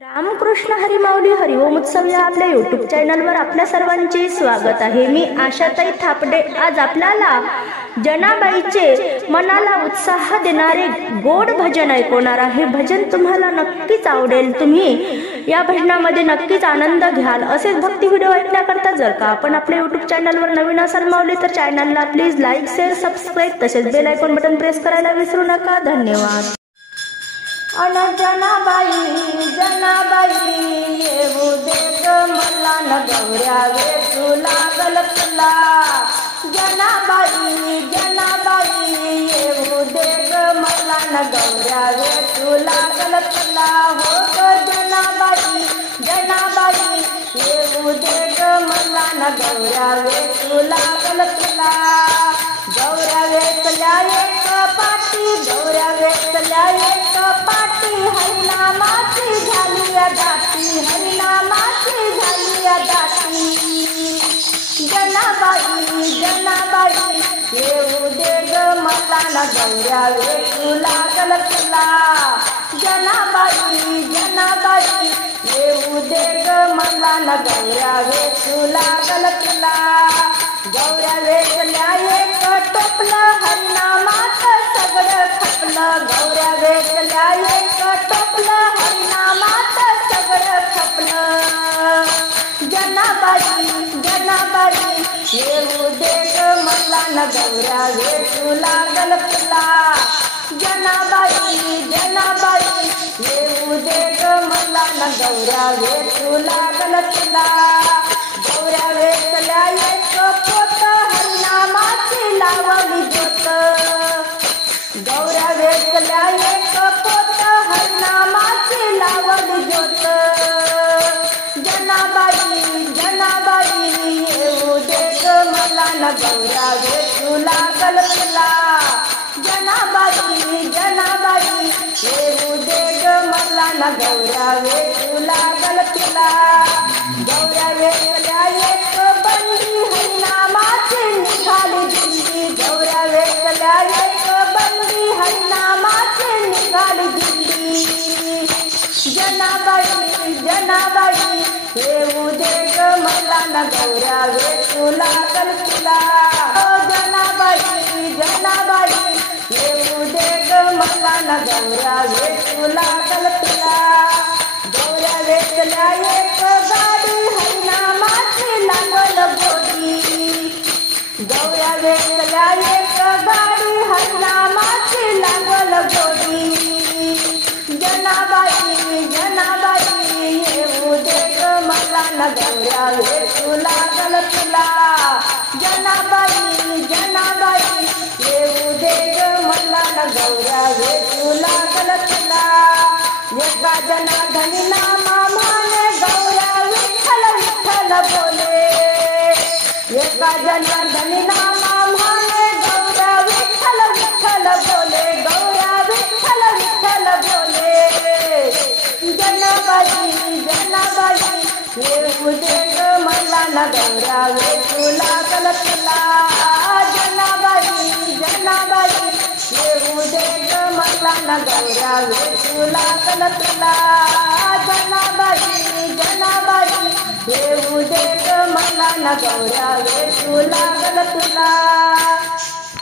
रामकृष्ण हरी माऊली हरिओम उत्सव या आपल्या यूट्यूब चॅनलवर आपल्या सर्वांचे स्वागत आहे। मी आशाताई थापडे आज आपल्याला जनाबाईचे मनाला उत्साह देणारे गोड भजन ऐकवणार आहे। भजन तुम्हाला नक्कीच आवडेल, तुम्ही या भजनामध्ये नक्कीच आनंद घ्याल। असेच भक्ती व्हिडिओ ऐकण्याकरता जर का आपण आपल्या यूट्यूब चॅनलवर नवीन असाल माऊली तर चॅनलला प्लीज लाईक शेअर सबस्क्राईब तसेच बेल आयकॉन बटन प्रेस करायला विसरू नका। धन्यवाद। जनाबाई येऊ दे ग मला न गौऱ्या वेचू लागल तुला। जनाबाई येऊ दे ग मला न गौऱ्या वेचू लागल तुला। हो ग जनाबाई येऊ दे ग मला न गौऱ्या वेचू लागल तुला। गौऱ्या वेचल्या एक पाटी, गौऱ्या वेचल्या एक पाटी, हरिनामाची झाली दाटी, हरिनामाची झाली दाटी। जनाबाई येऊ दे ग मला न गौऱ्या वेचू लागल तुला। जनाबाई येऊ दे ग मला न गौऱ्या वेचू लागल तुला। गौऱ्या वेचल्या एक टोपलं, हरिनामाचं सगळं खपलं। गौऱ्या वेचल्या एक टोपलं, हरिनामाचं सगळं खपलं। जनाबाई येऊ दे ग मला न गौऱ्या वेचू लागल तुला। जनाबाई येऊ दे ग मला न गौऱ्या वेचू लागल तुला। गौऱ्या वेचल्या एक पोत, हरिनामाची लावली ज्योत। गौऱ्या वेचल्या एक पोत, हरिनामाची लावली ज्योत। जनाबाई येऊ दे ग मला न गौऱ्या वेचू लागल तुला। जनाबाई येऊ दे ग मला न गौऱ्या वेचू लागल तुला। गौऱ्या वेचल्या एक बंदी, हरिनामाची निघाली दिंडी। गौऱ्या वेचल्या एक बंदी, हरिनामाची निघाली दिंडी। जनाबाई येऊ दे ग मला न गौऱ्या वेचू लागल तुला। जनाबाई येऊ दे ग मला न गौऱ्या वेचू लागल तुला। गौऱ्या वेचल्या एक गाडी, हरिनामाची लागल गोडी। गौऱ्या वेचल्या एक गाडी, हरिनामाची लागल गोडी। जनाबाई येऊ दे ग मला न गौऱ्या वेचू लागल तुला। जनाबाई येऊ दे ग मला न गौऱ्या वेचू लागल तुला। एका जनार्दनी नामा माने गौऱ्या विठ्ठल विठ्ठल बोले। एका जनार्दनी नामा माने गौऱ्या विठ्ठल विठ्ठल बोले। गौऱ्या विठ्ठल विठ्ठल बोले। जनाबाई येऊ दे ग मला न गौऱ्या वेचू लागल तुला। जनाबाई येऊ दे ग मला न गौऱ्या वेचू लागल तुला। जनाबाई येऊ दे ग मला न गौऱ्या वेचू लागल तुला।